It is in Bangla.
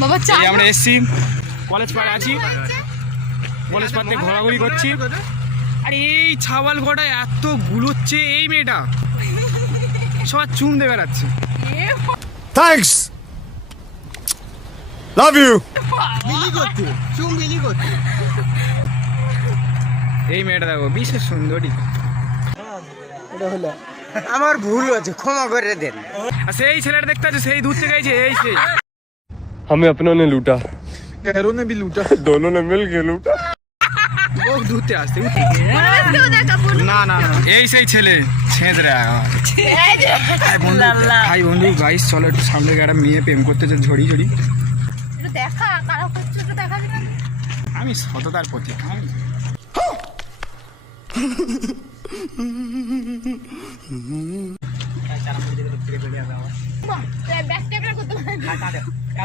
বাবা চা আমরা এসছি কলেজ পাড়ে আছি, কলেজ পাড়তে ঘোরাঘুরি করছি। আর এই ছাওয়াল ঘোড়া এত গুলোচ্ছে, এই মেয়েটা সবার চুম দিয়ে বেড়াচ্ছে। Thanks, love you. এই মেয়েটা দেখো বিশেষ সুন্দরী। আমার ভুল হয়েছে, ক্ষমা করে দেন। আর সেই ছেলেটা দেখতে আছে, সেই দূর থেকে আইছে, এই সেই हमें अपनों ने लूटा, गैरों ने भी लूटा, दोनों ने मिल के लूटा। ও দূরতে আসতে না না না, এই সেই ছেলে ছেঁদ রে ভাই বন্ধু গাইস, চলো একটু সামনে গিয়ে একটা মেয়ে প্রেম করতেছে ঝড়ি ঝড়ি। দেখা কারা করছে তো দেখা যাবে। আমি সততার প্রতীক। ব্যাক ক্যামেরা করতে পারে।